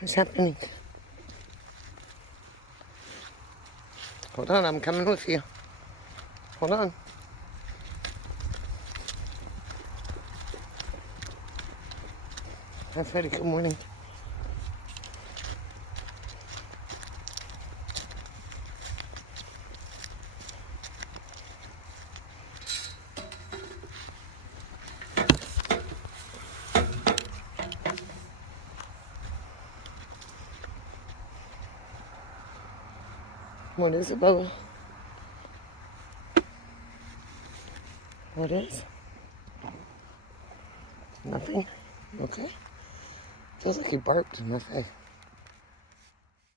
What's happening? Hold on, I'm coming with you. Hold on. Hi, Freddie. Good morning. What is it, Bubba? What is? Nothing? Okay. Feels like he burped in my face.